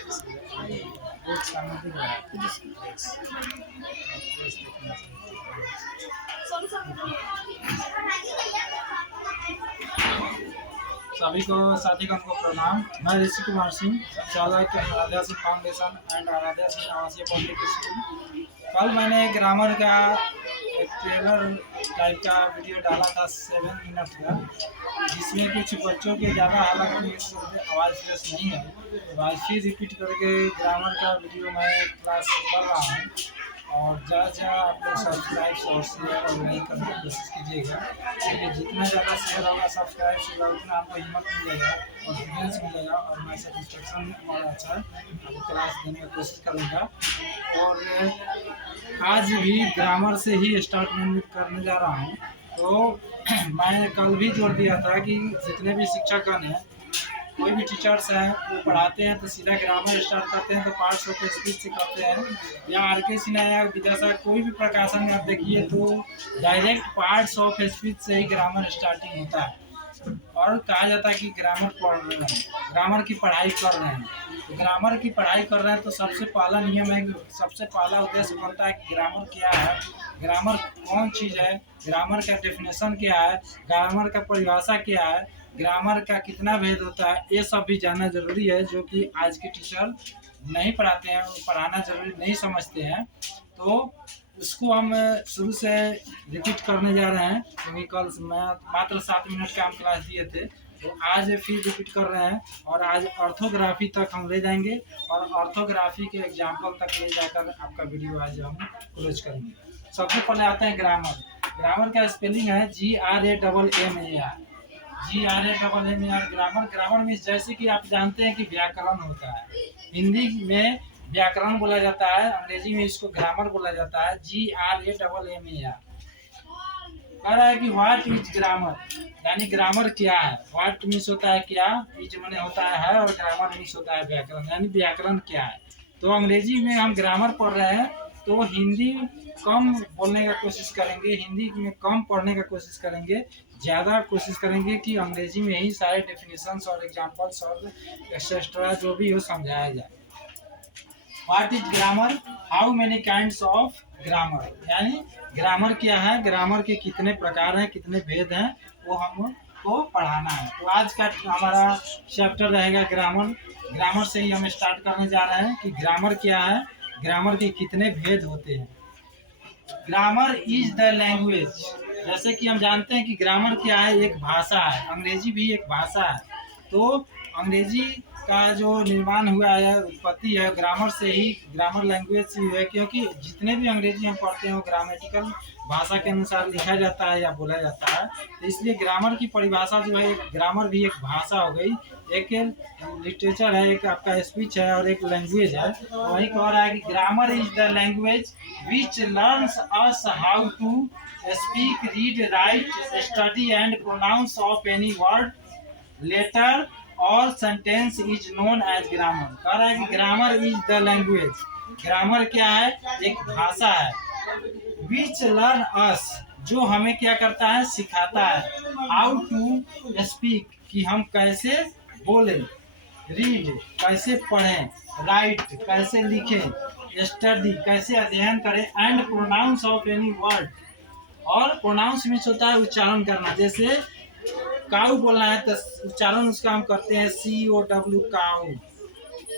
बहुत सामने दिख रहा है। सभी को साथीगण को प्रणाम। मैं ऋषि कुमार सिंह, संचालक आराध्या सिंह फाउंडेशन एंड आराध्या सिंह आवासीय पब्लिक स्कूल। कल मैंने ग्रामर का एक ट्रेलर टाइप का वीडियो डाला था 7 मिनट का, जिसमें कुछ बच्चों के ज़्यादा हालांकि आवाज़ फ्रेश नहीं है, तो आज फिर रिपीट करके ग्रामर का वीडियो मैं क्लास कर रहा हूँ। और ज़्यादा आप लोग सब्सक्राइब और शेयर और लाइक करने की कोशिश कीजिएगा, क्योंकि जितना ज़्यादा शेयर होगा सब्सक्राइब होगा उतना आपको हिम्मत मिलेगा, कॉन्फिडेंस मिलेगा और मैं सेटिस्फेक्शन और अच्छा आपको क्लास देने की कोशिश करूँगा। और आज भी ग्रामर से ही स्टार्ट मैं करने जा रहा हूँ। तो मैं कल भी जोर दिया था कि जितने भी शिक्षकगण हैं, कोई भी टीचर्स हैं, वो पढ़ाते हैं तो सीधा ग्रामर स्टार्ट करते हैं तो पार्ट्स ऑफ स्पीच सिखाते हैं, या आर.के. सिन्हा या विद्यासागर कोई भी प्रकाशन में आप देखिए तो डायरेक्ट पार्ट्स ऑफ स्पीच से ही ग्रामर स्टार्टिंग होता है। और कहा जाता है कि ग्रामर पढ़ रहे हैं, ग्रामर की पढ़ाई कर रहे हैं। तो ग्रामर की पढ़ाई कर रहे हैं तो सबसे पहला नियम है, सबसे पहला उद्देश्य बनता है कि ग्रामर क्या है, ग्रामर कौन चीज़ है, ग्रामर का डेफिनेशन क्या है, ग्रामर का परिभाषा क्या है, ग्रामर का कितना भेद होता है, ये सब भी जानना जरूरी है, जो कि आज के टीचर नहीं पढ़ाते हैं, वो पढ़ाना जरूरी नहीं समझते हैं। तो उसको हम शुरू से रिपीट करने जा रहे हैं, क्योंकि कल मात्र 7 मिनट का हम क्लास दिए थे, तो आज फिर रिपीट कर रहे हैं। और आज ऑर्थोग्राफी तक हम ले जाएंगे और ऑर्थोग्राफी के एग्जाम्पल तक ले जाकर आपका वीडियो आज हम क्लोज करेंगे। सबसे पहले आते हैं ग्रामर। ग्रामर का स्पेलिंग है GRAMMAR। GRAMMAR grammar. Grammar means जैसे कि आप जानते हैं कि व्याकरण होता है, हिंदी में व्याकरण बोला जाता है, अंग्रेजी में इसको ग्रामर बोला जाता है। GRAMMAR कह रहा है कि व्हाट इज ग्रामर, यानी ग्रामर क्या है। व्हाट मीन्स होता है क्या, इज माने होता है, और ग्रामर मीन्स होता है व्याकरण, यानी व्याकरण क्या है। तो अंग्रेजी में हम ग्रामर पढ़ रहे हैं तो हिंदी कम बोलने का कोशिश करेंगे, हिंदी में कम पढ़ने का कोशिश करेंगे, ज़्यादा कोशिश करेंगे कि अंग्रेजी में ही सारे डेफिनेशंस और एग्जांपल्स और एक्सेट्रा जो भी हो समझाया जाए। What is grammar, how many kinds of grammar, यानी ग्रामर क्या है, ग्रामर के कितने प्रकार हैं, कितने भेद हैं, वो हमको पढ़ाना है। तो आज का हमारा चैप्टर रहेगा ग्रामर। ग्रामर से ही हम स्टार्ट करने जा रहे हैं कि ग्रामर क्या है, ग्रामर के कितने भेद होते हैं। ग्रामर इज द लैंग्वेज, जैसे कि हम जानते हैं कि ग्रामर क्या है, एक भाषा है, अंग्रेजी भी एक भाषा है। तो अंग्रेजी का जो निर्माण हुआ है, उत्पत्ति है ग्रामर से ही, ग्रामर लैंग्वेज से है, क्योंकि जितने भी अंग्रेजी हम पढ़ते हैं वो ग्रामेटिकल भाषा के अनुसार लिखा जाता है या बोला जाता है। तो इसलिए ग्रामर की परिभाषा जो है, ग्रामर भी एक भाषा हो गई, एक लिटरेचर है, एक आपका स्पीच है और एक लैंग्वेज है। वही कह रहा है कि grammar is the language which learns us how to speak, read, write, study and pronounce of any word, letter और sentence is known as grammar. कह रहा है कि grammar is the language, grammar क्या है, एक भाषा है, विच लर्न अस, जो हमें क्या करता है, सिखाता है, हाउ टू स्पीक, कि हम कैसे बोले, रीड कैसे पढ़ें, राइट कैसे लिखें, स्टडी कैसे अध्ययन करें, and pronounce of any word, और प्रोनाउंस मीन्स होता है उच्चारण करना। जैसे काऊ बोलना है तो उच्चारण उसका हम करते हैं COW काऊ,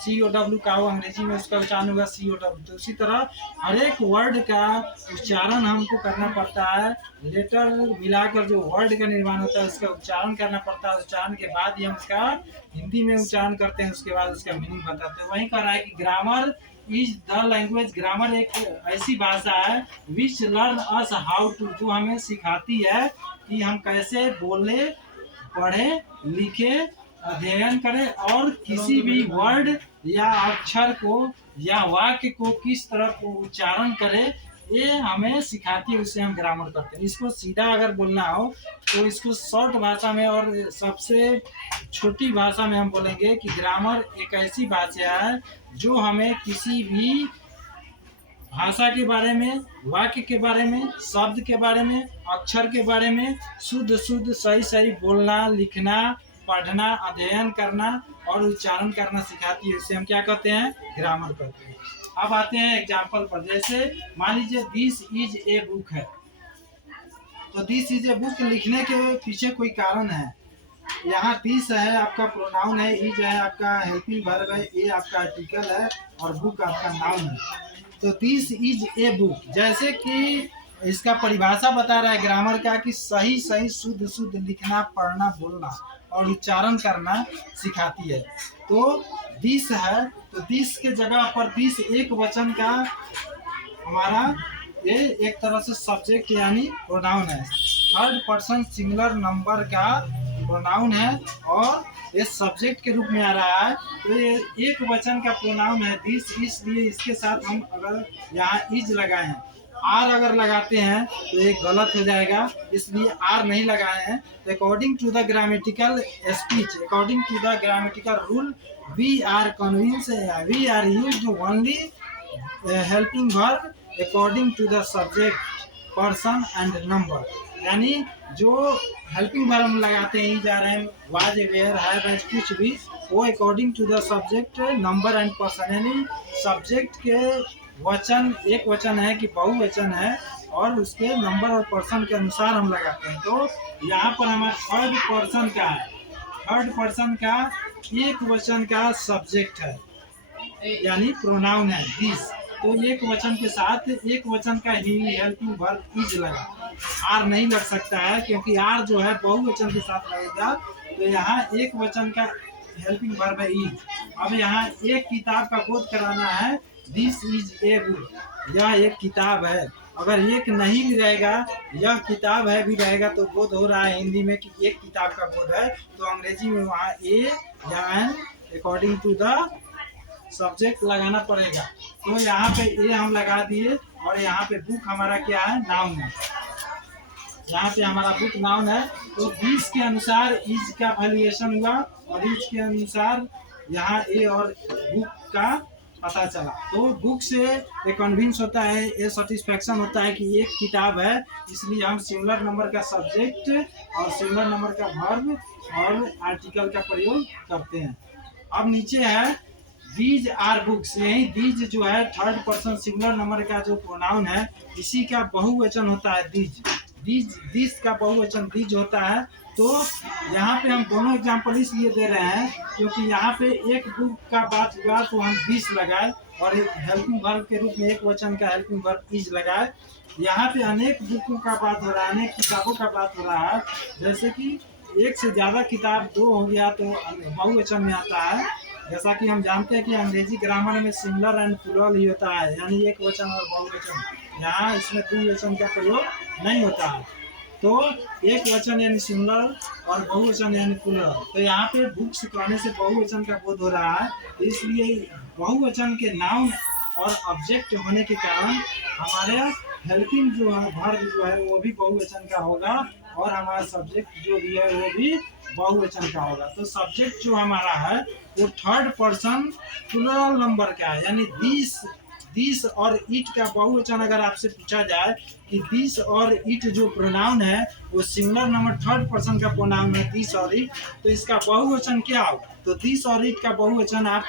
COW काऊ, अंग्रेजी में उसका उच्चारण होगा COW। तो उसी तरह हर एक वर्ड का उच्चारण हमको करना पड़ता है, लेटर मिलाकर जो वर्ड का निर्माण होता है उसका उच्चारण करना पड़ता है, उच्चारण के बाद ही हम उसका हिंदी में उच्चारण करते हैं, उसके बाद उसका मीनिंग बताते हैं। वही कह रहा है कि grammar is the language, grammar एक ऐसी भाषा है विच लर्न अस हाउ टू, जो हमें सिखाती है कि हम कैसे बोले, पढ़े, लिखे, अध्ययन करें और किसी भी वर्ड या अक्षर को या वाक्य को किस तरह को उच्चारण करें, ये हमें सिखाती है, उसे हम ग्रामर करते हैं। इसको सीधा अगर बोलना हो तो इसको शॉर्ट भाषा में और सबसे छोटी भाषा में हम बोलेंगे कि ग्रामर एक ऐसी भाषा है जो हमें किसी भी भाषा के बारे में, वाक्य के बारे में, शब्द के बारे में, अक्षर के बारे में शुद्ध शुद्ध सही सही बोलना, लिखना, पढ़ना, अध्ययन करना और उच्चारण करना सिखाती है, इसे हम क्या कहते हैं, ग्रामर कहते हैं। अब आते हैं एग्जाम्पल पर। जैसे मान लीजिए दिस इज ए बुक है, तो दिस इज ए बुक लिखने के पीछे कोई कारण है। यहाँ दिस है आपका प्रोनाउन है, इज है आपका हेल्पिंग वर्ब है, ए आपका आर्टिकल है और बुक आपका नाउन है। तो दिस इज ए बुक, जैसे कि इसका परिभाषा बता रहा है ग्रामर का कि सही सही शुद्ध शुद्ध लिखना, पढ़ना, बोलना और उच्चारण करना सिखाती है। तो दिस है, तो दिस के जगह पर दिस एक वचन का हमारा ये एक तरह से सब्जेक्ट यानी प्रोनाउन है, थर्ड पर्सन सिंगुलर नंबर का प्रोनाउन है और ये सब्जेक्ट के रूप में आ रहा है। तो ये एक वचन का प्रोनाउन है दिस, इसलिए इसके साथ हम अगर यहाँ इज लगाए हैं, आर अगर लगाते हैं तो ये गलत हो जाएगा, इसलिए आर नहीं लगाए हैं। तो according to the grammatical speech, according to the grammatical rule, we are convince, we are used only helping verb according to the subject, person and number. यानी जो हेल्पिंग वर्ब हम लगाते हैं, जा रहे हैं, वाज, वेयर, है, कुछ भी, वो according to the subject, number and person, यानी सब्जेक्ट के वचन एक वचन है कि बहुवचन है और उसके नंबर और पर्सन के अनुसार हम लगाते हैं। तो यहाँ पर हमारा थर्ड पर्सन का है, थर्ड पर्सन का एक वचन का सब्जेक्ट है यानी प्रोनाउन है दिस। तो एक वचन के साथ एक वचन का ही हेल्पिंग वर्ब इज लगा, आर नहीं लग सकता है क्योंकि आर जो है बहुवचन के साथ लगेगा। तो यहाँ एक वचन का हेल्पिंग वर्ब है इज। अब यहाँ एक किताब का बोध कराना है, दिस इज ए बुक, यह एक किताब है। अगर एक नहीं भी रहेगा, यह किताब है भी रहेगा, तो बोध हो रहा है हिंदी में कि एक किताब का बोध है। तो अंग्रेजी में वहाँ ए या an according to the subject लगाना पड़ेगा। तो यहाँ पे ए हम लगा दिए और यहाँ पे बुक हमारा क्या है, नाउन है। यहाँ पे हमारा बुक नाउन है। तो दिस के अनुसार इज का वैल्यूएशन हुआ और इज के अनुसार यहाँ ए और बुक का पता चला। तो बुक से ये कन्विंस होता है, ये सेटिस्फेक्शन होता है कि एक किताब है, इसलिए हम सिंगुलर नंबर का सब्जेक्ट और सिंगुलर नंबर का वर्ब और आर्टिकल का प्रयोग करते हैं। अब नीचे है दीज आर बुक्स, यही दीज जो है थर्ड पर्सन सिंगुलर नंबर का जो प्रोनाउन है, इसी का बहुवचन होता है दीज। दीज दिस का बहुवचन दीज होता है। तो यहाँ पे हम दोनों एग्जाम्पल इसलिए दे रहे हैं क्योंकि यहाँ पे एक बुक का बात हुआ तो हम दिस लगाए और एक हेल्पिंग वर्ब के रूप में एक वचन का हेल्पिंग वर्ब इज लगाए। यहाँ पे अनेक बुकों का बात हो रहा है, अनेक किताबों का बात हो रहा है। जैसे कि एक से ज़्यादा किताब दो हो गया तो बहुवचन में आता है। जैसा कि हम जानते हैं कि अंग्रेजी ग्रामर में सिंगुलर एंड प्लूरल ही होता है, यानी एक वचन और बहुवचन। यहाँ इसमें द्विवचन का प्रयोग नहीं होता है। तो एक वचन यानी सिंगुलर और बहुवचन यानी प्लूरल। तो यहाँ पे बुक्स कहने से बहुवचन का बोध हो रहा है, तो इसलिए बहुवचन के नाउन और ऑब्जेक्ट होने के कारण हमारे हेल्पिंग जो है वर्ब जो है वो भी बहुवचन का होगा और हमारा सब्जेक्ट जो भी है वो भी बहुवचन का होगा। तो सब्जेक्ट जो हमारा है वो थर्ड पर्सन प्लूरल नंबर का है, यानी दिस और इट का बहुवचन अगर आपसे पूछा जाए कि दिस और इट जो प्रोनाउन है वो सिंगुलर नंबर थर्ड पर्सन का प्रोनाउन है दिस और इट, तो इसका बहुवचन क्या होगा? तो दिस और इट का बहुवचन आप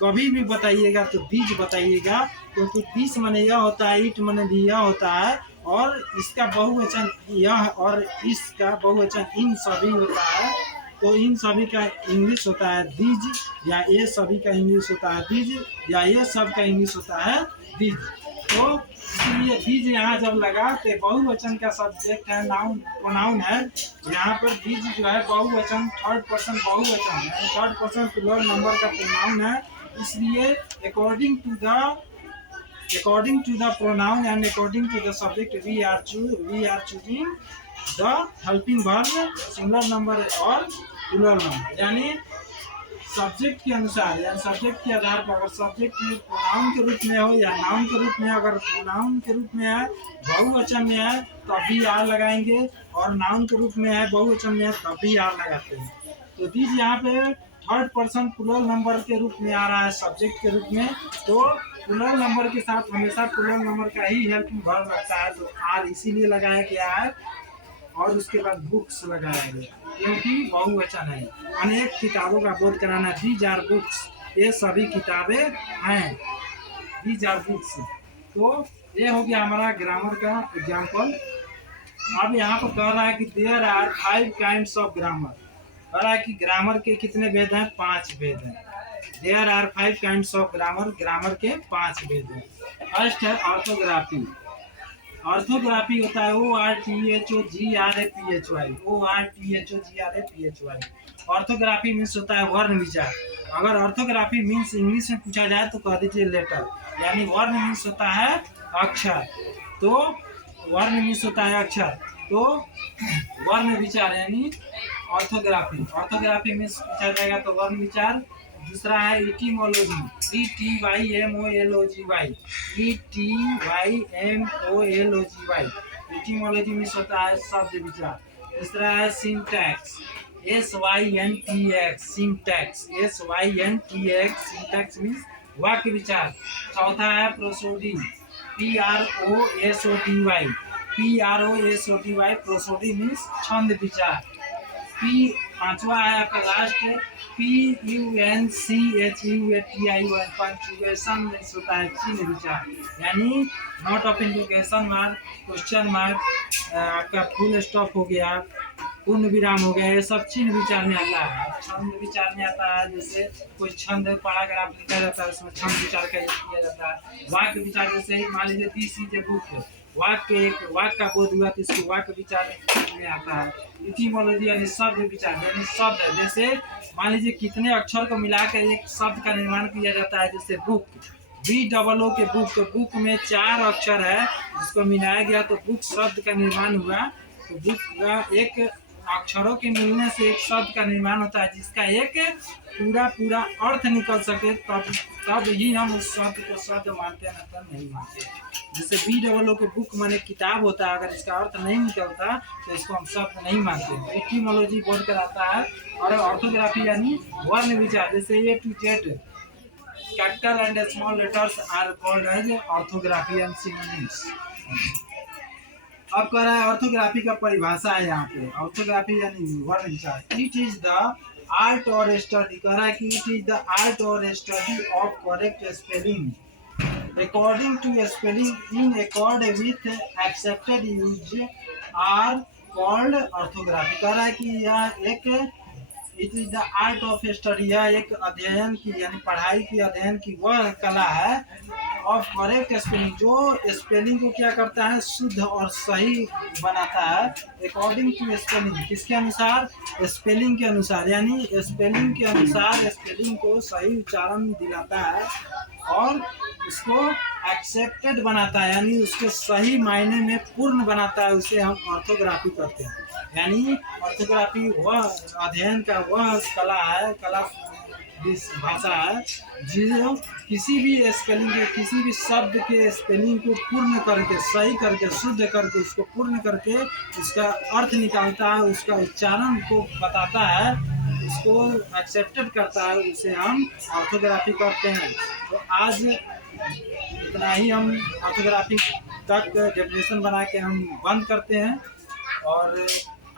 कभी भी बताइएगा तो दीज बताइएगा, क्योंकि दिस माने यह होता है, इट माने भी यह होता है और इसका बहुवचन यह और इसका बहुवचन इन सभी होता है। तो इन सभी का इंग्लिश होता है दीज, या ये सभी का इंग्लिश होता है दीज, या ये सब का इंग्लिश होता है दीज। तो इसलिए दीज यहाँ जब लगा तो बहुवचन का सब्जेक्ट है, नाउन प्रोनाउन है। यहाँ पर दीज जो है बहुवचन थर्ड पर्सन बहुवचन है, थर्ड पर्सन प्लूरल नंबर का प्रोनाउन है। इसलिए according to the pronoun and according to the subject we are choosing the helping verb singular number और plural number। यानी सब्जेक्ट के अनुसार या सब्जेक्ट के आधार पर, अगर सब्जेक्ट प्रोनाउन के रूप में हो या नाउन के रूप में, अगर प्रोनाउन के रूप में है बहुवचन में है तब भी आर लगाएंगे और नाउन के रूप में है बहुवचन में है तब भी आर लगाते हैं। तो दीज यहाँ पे थर्ड पर्सन प्लूरल नंबर के रूप में आ रहा है सब्जेक्ट के रूप में। तो प्लूरल नंबर के साथ हमेशा प्लूरल नंबर का ही हेल्पिंग वर्ब लगता है, तो आर इसीलिए लगाया गया है। और उसके बाद बुक्स लगाया गया, क्योंकि बहुवचन है। अनेक किताबों का बोध कराना, दीज आर बुक्स, ये सभी किताबें हैं, दीज आर बुक्स। तो ये हो गया हमारा ग्रामर का एग्जाम्पल। अब यहाँ पर कह रहा है कि there are 5 kinds of grammar. कह रहा है कि ग्रामर के कितने भेद हैं? 5 भेद हैं। There are 5 kinds of grammar, grammar के 5 भेद हैं। फर्स्ट है ऑर्थोग्राफी। ऑर्थोग्राफी होता है ORTHOGRAPHY, ORTHOGRAPHY। ऑर्थोग्राफी मीन्स होता है वर्ण विचार। अगर ऑर्थोग्राफी मीन्स इंग्लिश में पूछा जाए तो कह दीजिए लेटर, यानी वर्ण मीन्स होता है अक्षर, तो वर्ण मीन्स होता है अक्षर, तो वर्ण विचार यानी ऑर्थोग्राफी। ऑर्थोग्राफी मीन्स पूछा जाएगा तो वर्ण विचार। दूसरा है इटीमोलॉजी, ETYMOLOGY, ETYMOLOGY। इटीमोलॉजी मीन्स होता है शब्द विचार। तीसरा है syntax, SYNTX, syntax, SYNTX, syntax means वाक्य विचार। चौथा है prosody, PROSODY, PROSODY, prosody means छंद विचार। पांचवा है आपका लास्ट PUNCHUATI, पंक्चुएशन मीन्स होता है चिन्ह विचार, यानी not of indication mark, question mark, आपका फुल स्टॉप हो गया, पूर्ण विराम हो गया, ये सब चिन्ह विचार में आता है। छंद विचार में आता है, जैसे कोई छंद पैराग्राफ लिखा जाता है उसमें छंद विचार किया जाता है। वाक्य विचार जैसे मान लीजिए दिस इज ए बुक, वाक्य एक वाक्य का बोध हुआ तो इसको वाक्य विचार में आता है। इटीमोलॉजी यानी शब्द विचार, यानी शब्द है, जैसे मान लीजिए कितने अक्षर को मिलाकर एक शब्द का निर्माण किया जाता है, जैसे बुक, BOO के बुक, तो बुक में 4 अक्षर है जिसको मिलाया गया तो बुक शब्द का निर्माण हुआ। तो बुक का एक अक्षरों के मिलने से एक शब्द का निर्माण होता है, जिसका एक पूरा अर्थ निकल सके, तब ही हम उस शब्द को शब्द मानते हैं, तो नहीं मानते। जैसे BOO के बुक माने किताब होता है, अगर इसका अर्थ नहीं निकलता तो इसको हम शब्द नहीं मानते। एटीमोलॉजी बोर्ड कराता है। और ऑर्थोग्राफी यानी वर्ण विचार, जैसे A to Z, capital and small letters are called as orthography and synonyms. अब कह रहा है ऑर्थोग्राफी का परिभाषा है यहाँ पे। ऑर्थोग्राफी यानी वर्ण विचार, इट इज द आर्ट और स्टडी, कह रहा है कि इट इज द आर्ट और study of correct spelling according to spelling in accord with accepted use are called orthography। कह रहा है कि यह एक it is the art of study, यह एक अध्ययन की यानी पढ़ाई की अध्ययन की वह कला है ऑफ करेक्ट स्पेलिंग, जो स्पेलिंग को क्या करता है शुद्ध और सही बनाता है। अकॉर्डिंग टू स्पेलिंग, किसके अनुसार? स्पेलिंग के अनुसार, यानी स्पेलिंग के अनुसार स्पेलिंग को सही उच्चारण दिलाता है और उसको एक्सेप्टेड बनाता है, यानी उसको सही मायने में पूर्ण बनाता है, उसे हम ऑर्थोग्राफी कहते हैं। यानी ऑर्थोग्राफी वह अध्ययन का वह कला है, कला भाषा है जो किसी भी स्पेलिंग के, किसी भी शब्द के स्पेलिंग को पूर्ण करके, सही करके, शुद्ध करके, उसको पूर्ण करके उसका अर्थ निकालता है, उसका उच्चारण को बताता है, उसको एक्सेप्टेड करता है, उसे हम ऑर्थोग्राफी करते हैं। तो आज इतना ही हम ऑर्थोग्राफी तक डेफिनेशन बना के हम बंद करते हैं। और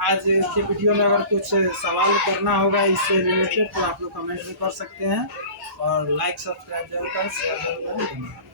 आज के वीडियो में अगर कुछ सवाल करना होगा इससे रिलेटेड तो आप लोग कमेंट में कर सकते हैं, और लाइक सब्सक्राइब जरूर करें, शेयर जरूर करें। धन्यवाद।